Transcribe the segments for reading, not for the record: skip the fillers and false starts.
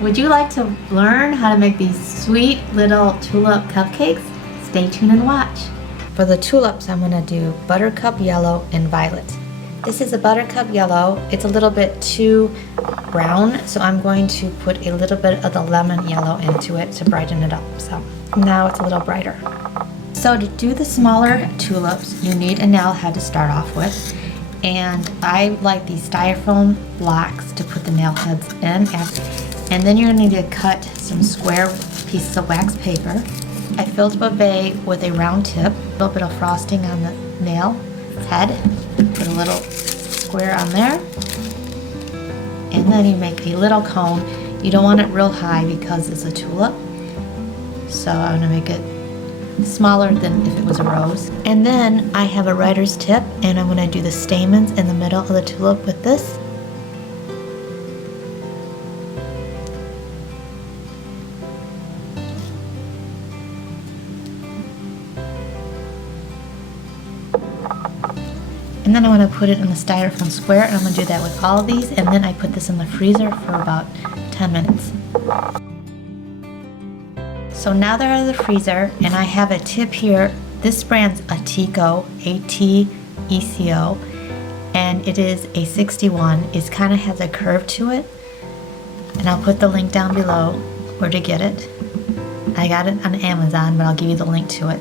Would you like to learn how to make these sweet little tulip cupcakes? Stay tuned and watch. For the tulips, I'm gonna do buttercup yellow and violet. This is a buttercup yellow. It's a little bit too brown, so I'm going to put a little bit of the lemon yellow into it to brighten it up. So now it's a little brighter. So to do the smaller tulips, you need a nail head to start off with. And I like these styrofoam blocks to put the nail heads in. And then you're gonna need to cut some square pieces of wax paper. I filled a bag with a round tip, a little bit of frosting on the nail head, put a little square on there, and then you make a little cone. You don't want it real high because it's a tulip, so I'm gonna make it smaller than if it was a rose. And then I have a writer's tip, and I'm gonna do the stamens in the middle of the tulip with this. And then I want to put it in the styrofoam square, and I'm going to do that with all of these, and then I put this in the freezer for about 10 minutes. So now they're out of the freezer, and I have a tip here. This brand's Ateco, A-T-E-C-O, and it is a 61. It kind of has a curve to it, and I'll put the link down below where to get it. I got it on Amazon, but I'll give you the link to it.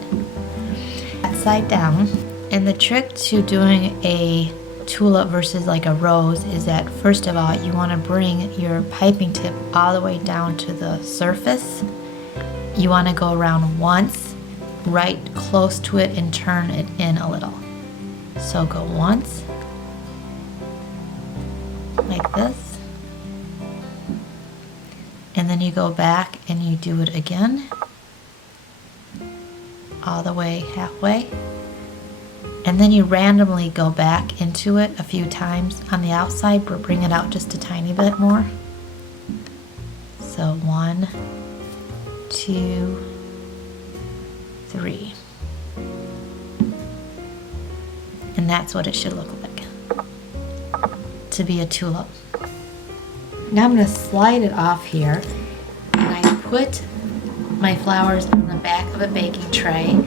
Upside down. And the trick to doing a tulip versus like a rose is that first of all, you want to bring your piping tip all the way down to the surface. You want to go around once, right close to it, and turn it in a little. So go once, like this, and then you go back and you do it again, all the way halfway. And then you randomly go back into it a few times on the outside, but bring it out just a tiny bit more. So 1, 2, 3. And that's what it should look like to be a tulip. Now I'm going to slide it off here, and I put my flowers on the back of a baking tray.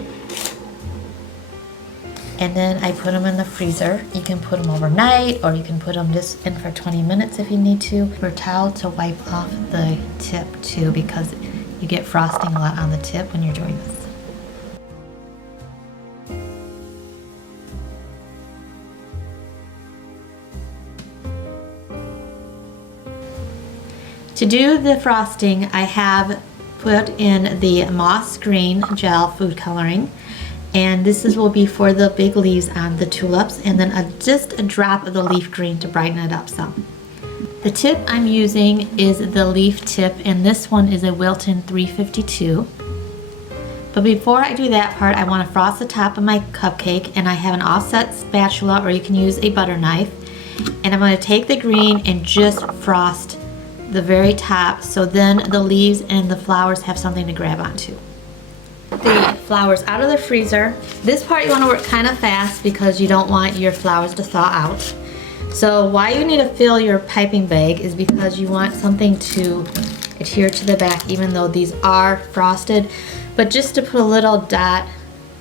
And then I put them in the freezer. You can put them overnight, or you can put them just in for 20 minutes if you need to. For a towel to wipe off the tip too, because you get frosting a lot on the tip when you're doing this. To do the frosting, I have put in the moss green gel food coloring. And this will be for the big leaves on the tulips, and then just a drop of the leaf green to brighten it up some. The tip I'm using is the leaf tip, and this one is a Wilton 352. But before I do that part, I want to frost the top of my cupcake, and I have an offset spatula, or you can use a butter knife. And I'm going to take the green and just frost the very top, so then the leaves and the flowers have something to grab onto. The flowers out of the freezer. This part you want to work kind of fast because you don't want your flowers to thaw out. So why you need to fill your piping bag is because you want something to adhere to the back, even though these are frosted, but just to put a little dot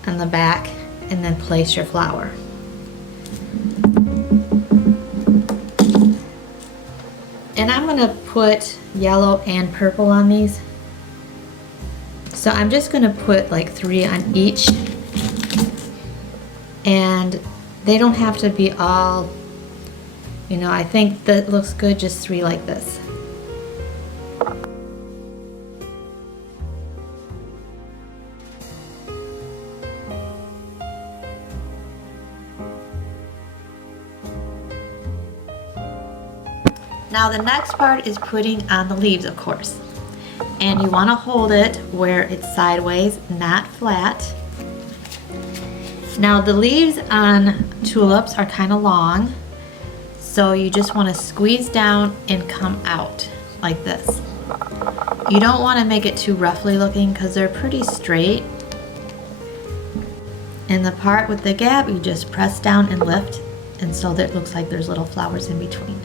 on the back and then place your flower. And I'm going to put yellow and purple on these. So I'm just going to put like 3 on each, and they don't have to be all, you know, I think that looks good, just 3 like this. Now the next part is putting on the leaves, of course. And you want to hold it where it's sideways, not flat. Now the leaves on tulips are kind of long, so you just want to squeeze down and come out like this. You don't want to make it too roughly looking because they're pretty straight. And the part with the gap, you just press down and lift, and so that it looks like there's little flowers in between.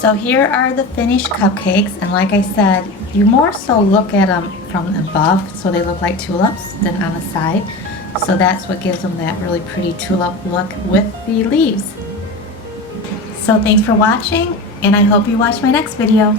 So here are the finished cupcakes, and like I said, you more so look at them from above so they look like tulips than on the side. So that's what gives them that really pretty tulip look with the leaves. So thanks for watching, and I hope you watch my next video.